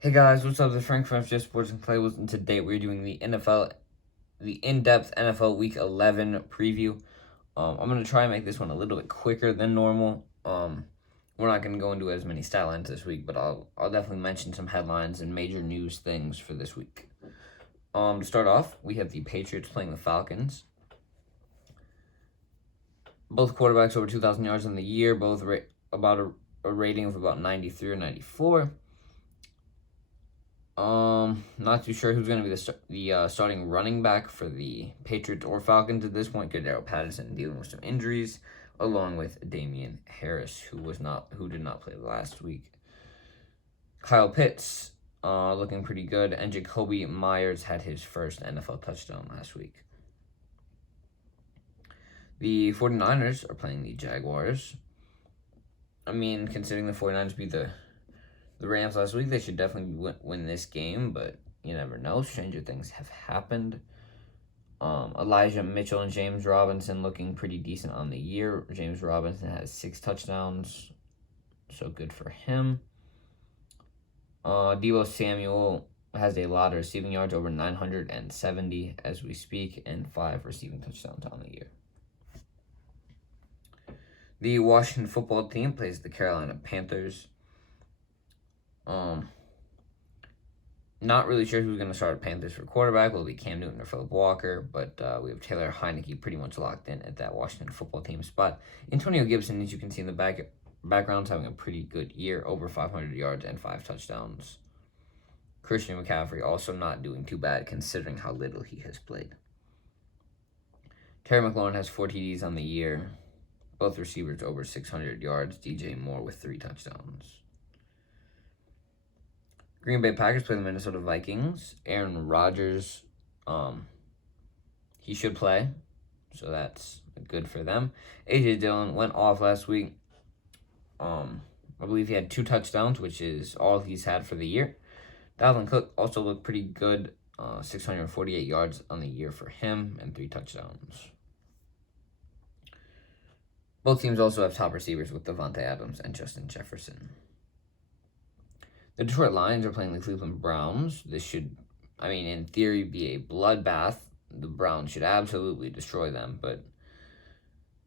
Hey guys, what's up? This is Frank from Just Sports and Playables, and today we're doing the in-depth NFL Week 11 preview. I'm gonna try and make this one a little bit quicker than normal. We're not gonna go into as many stat lines this week, but I'll definitely mention some headlines and major news things for this week. To start off, we have the Patriots playing the Falcons. Both quarterbacks over 2,000 yards in the year, both about a rating of about 93 or 94. Not too sure who's going to be the starting running back for the Patriots or Falcons at this point. Cordarrelle Patterson dealing with some injuries, along with Damian Harris, who did not play last week. Kyle Pitts, looking pretty good, and Jacoby Myers had his first NFL touchdown last week. The 49ers are playing the Jaguars. I mean, considering the 49ers beat the Rams last week, they should definitely win this game, but you never know. Stranger things have happened. Elijah Mitchell and James Robinson looking pretty decent on the year. James Robinson has 6 touchdowns, so good for him. Deebo Samuel has a lot of receiving yards, over 970 as we speak, and 5 receiving touchdowns on the year. The Washington football team plays the Carolina Panthers. Not really sure who's going to start at Panthers for quarterback. Will it be Cam Newton or Philip Walker? But we have Taylor Heineke pretty much locked in at that Washington football team spot. Antonio Gibson, as you can see in the background, is having a pretty good year, over 500 yards and 5 touchdowns. Christian McCaffrey also not doing too bad considering how little he has played. Terry McLaurin has 4 TDs on the year. Both receivers over 600 yards. DJ Moore with 3 touchdowns. Green Bay Packers play the Minnesota Vikings. Aaron Rodgers, he should play, so that's good for them. A.J. Dillon went off last week. I believe he had 2 touchdowns, which is all he's had for the year. Dalvin Cook also looked pretty good, 648 yards on the year for him and 3 touchdowns. Both teams also have top receivers with Davante Adams and Justin Jefferson. The Detroit Lions are playing the Cleveland Browns. This should, in theory, be a bloodbath. The Browns should absolutely destroy them, but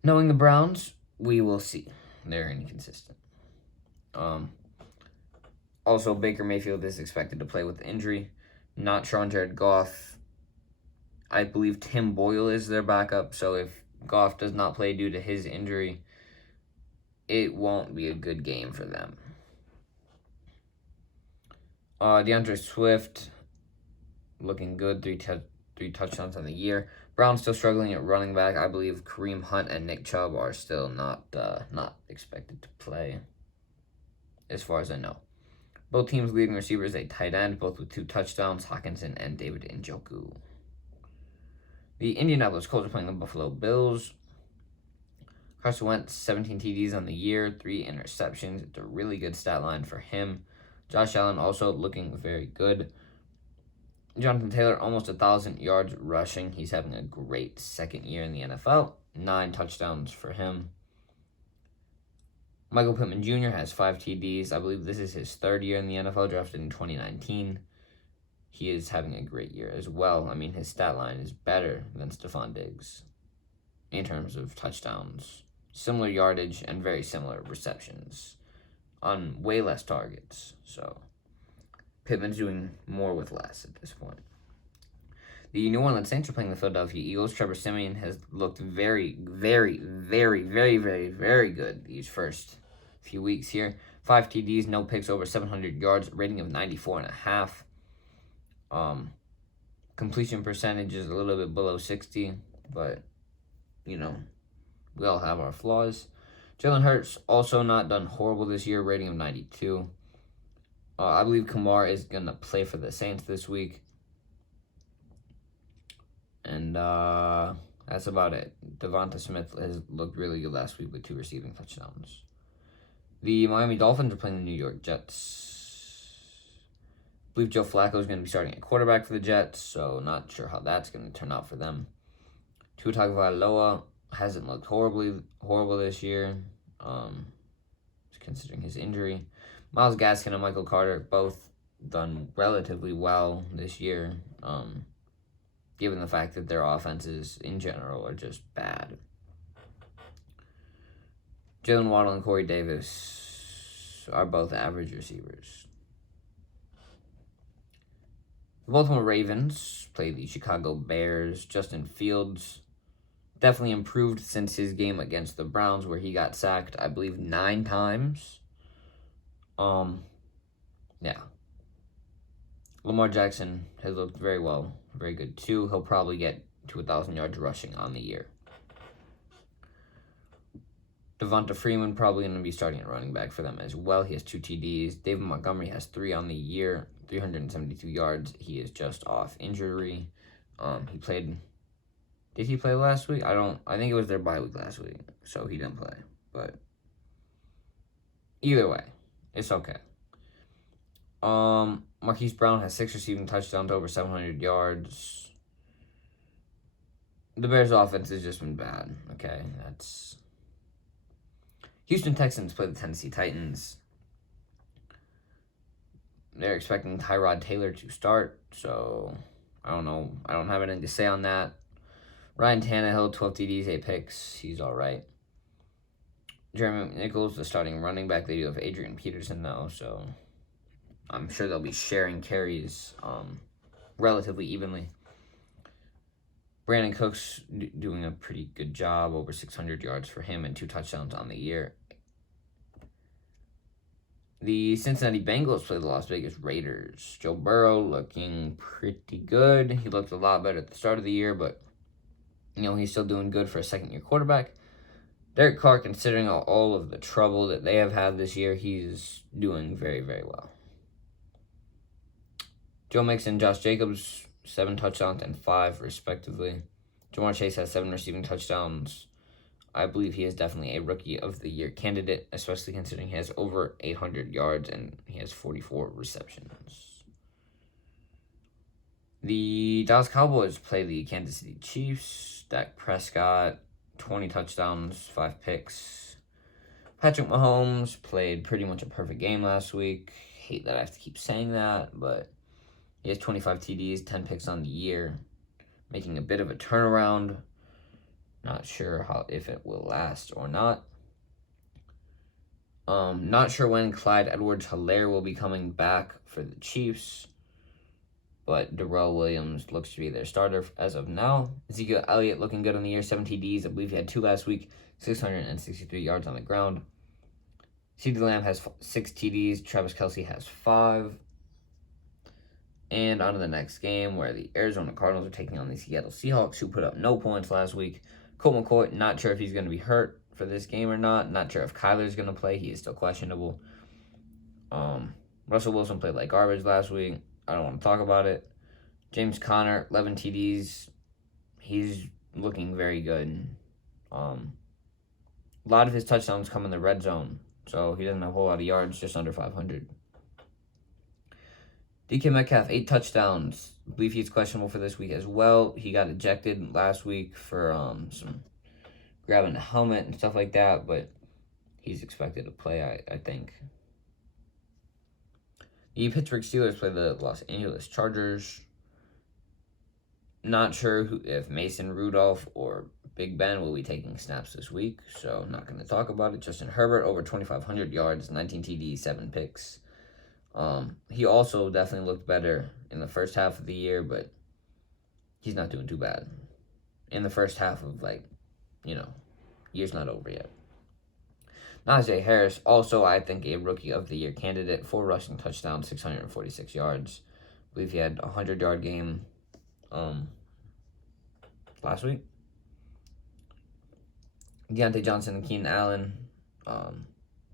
knowing the Browns, we will see. They're inconsistent. Also, Baker Mayfield is expected to play with injury. Not sure on Jared Goff. I believe Tim Boyle is their backup, so if Goff does not play due to his injury, it won't be a good game for them. DeAndre Swift looking good, 3 touchdowns on the year. Browns still struggling at running back. I believe Kareem Hunt and Nick Chubb are still not expected to play, as far as I know. Both teams' leading receivers a tight end, both with 2 touchdowns, Hawkinson and David Njoku. The Indianapolis Colts are playing the Buffalo Bills. Carson Wentz, 17 TDs on the year, 3 interceptions. It's a really good stat line for him. Josh Allen also looking very good. Jonathan Taylor, almost 1,000 yards rushing. He's having a great second year in the NFL. 9 touchdowns for him. Michael Pittman Jr. has 5 TDs. I believe this is his 3rd year in the NFL, drafted in 2019. He is having a great year as well. His stat line is better than Stephon Diggs in terms of touchdowns. Similar yardage and very similar receptions on way less targets. So Pittman's doing more with less at this point. The New Orleans Saints are playing the Philadelphia Eagles. Trevor Siemian has looked very, very, very, very, very, very good these first few weeks here. 5 TDs, no picks, over 700 yards, rating of 94.5. Completion percentage is a little bit below 60, but, we all have our flaws. Jalen Hurts also not done horrible this year, rating of 92. I believe Kamara is going to play for the Saints this week. And that's about it. Devonta Smith has looked really good last week with 2 receiving touchdowns. The Miami Dolphins are playing the New York Jets. I believe Joe Flacco is going to be starting at quarterback for the Jets, so not sure how that's going to turn out for them. Tua Tagovailoa hasn't looked horrible this year, considering his injury. Myles Gaskin and Michael Carter both done relatively well this year, given the fact that their offenses in general are just bad. Jalen Waddle and Corey Davis are both average receivers. The Baltimore Ravens play the Chicago Bears. Justin Fields definitely improved since his game against the Browns, where he got sacked, I believe, 9 times. Yeah. Lamar Jackson has looked very well, very good too. He'll probably get to 1,000 yards rushing on the year. Devonta Freeman probably going to be starting at running back for them as well. He has 2 TDs. David Montgomery has 3 on the year, 372 yards. He is just off injury. He played. Did he play last week? I think it was their bye week last week, so he didn't play. But either way, it's okay. Marquise Brown has 6 receiving touchdowns, over 700 yards. The Bears' offense has just been bad. Okay, that's. Houston Texans play the Tennessee Titans. They're expecting Tyrod Taylor to start, so I don't know. I don't have anything to say on that. Ryan Tannehill, 12 TDs, 8 picks. He's all right. Jeremy Nichols, the starting running back. They do have Adrian Peterson, though, so I'm sure they'll be sharing carries relatively evenly. Brandon Cooks doing a pretty good job, over 600 yards for him and 2 touchdowns on the year. The Cincinnati Bengals play the Las Vegas Raiders. Joe Burrow looking pretty good. He looked a lot better at the start of the year, but he's still doing good for a second-year quarterback. Derek Carr, considering all of the trouble that they have had this year, he's doing very, very well. Joe Mixon, Josh Jacobs, 7 touchdowns and 5 respectively. Jamar Chase has 7 receiving touchdowns. I believe he is definitely a Rookie of the Year candidate, especially considering he has over 800 yards and he has 44 receptions. The Dallas Cowboys play the Kansas City Chiefs. Dak Prescott, 20 touchdowns, 5 picks. Patrick Mahomes played pretty much a perfect game last week. Hate that I have to keep saying that, but he has 25 TDs, 10 picks on the year, making a bit of a turnaround. Not sure if it will last or not. Not sure when Clyde Edwards-Helaire will be coming back for the Chiefs, but Darrell Williams looks to be their starter as of now. Ezekiel Elliott looking good on the year, 7 TDs. I believe he had 2 last week, 663 yards on the ground. CeeDee Lamb has 6 TDs. Travis Kelce has 5. And on to the next game, where the Arizona Cardinals are taking on the Seattle Seahawks, who put up no points last week. Colt McCoy, not sure if he's going to be hurt for this game or not. Not sure if Kyler's going to play. He is still questionable. Russell Wilson played like garbage last week. I don't want to talk about it. James Conner, 11 TDs. He's looking very good. A lot of his touchdowns come in the red zone, so he doesn't have a whole lot of yards, just under 500. DK Metcalf, 8 touchdowns. I believe he's questionable for this week as well. He got ejected last week for some grabbing a helmet and stuff like that, but he's expected to play, I think. The Pittsburgh Steelers play the Los Angeles Chargers. Not sure if Mason Rudolph or Big Ben will be taking snaps this week, so not going to talk about it. Justin Herbert, over 2,500 yards, 19 TDs, 7 picks. He also definitely looked better in the first half of the year, but he's not doing too bad. In the first half of, year's not over yet. Najee Harris, also, I think, a Rookie of the Year candidate, 4 rushing touchdowns, 646 yards. I believe he had a 100-yard game last week. Deontay Johnson and Keenan Allen,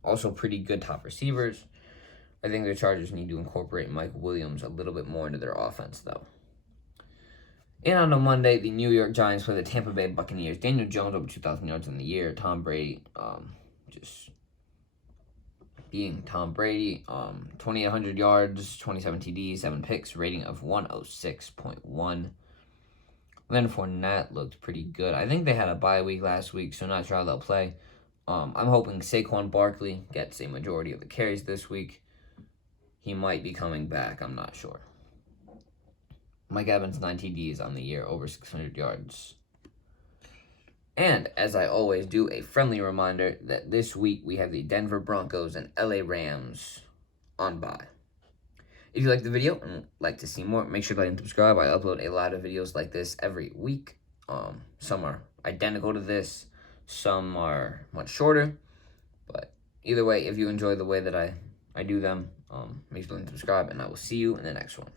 also pretty good top receivers. I think the Chargers need to incorporate Mike Williams a little bit more into their offense, though. And on a Monday, the New York Giants play the Tampa Bay Buccaneers. Daniel Jones, over 2,000 yards in the year. Tom Brady, just being Tom Brady. 2,800 yards, 27 TDs, 7 picks, rating of 106.1. Leonard Fournette looked pretty good. I think they had a bye week last week, so not sure how they'll play. I'm hoping Saquon Barkley gets a majority of the carries this week. he might be coming back. I'm not sure. Mike Evans, 9 TDs on the year, over 600 yards. And as I always do, a friendly reminder that this week we have the Denver Broncos and LA Rams on bye. If you like the video and would like to see more, make sure to like and subscribe. I upload a lot of videos like this every week. Some are identical to this, some are much shorter. But either way, if you enjoy the way that I do them, make sure to like and subscribe, and I will see you in the next one.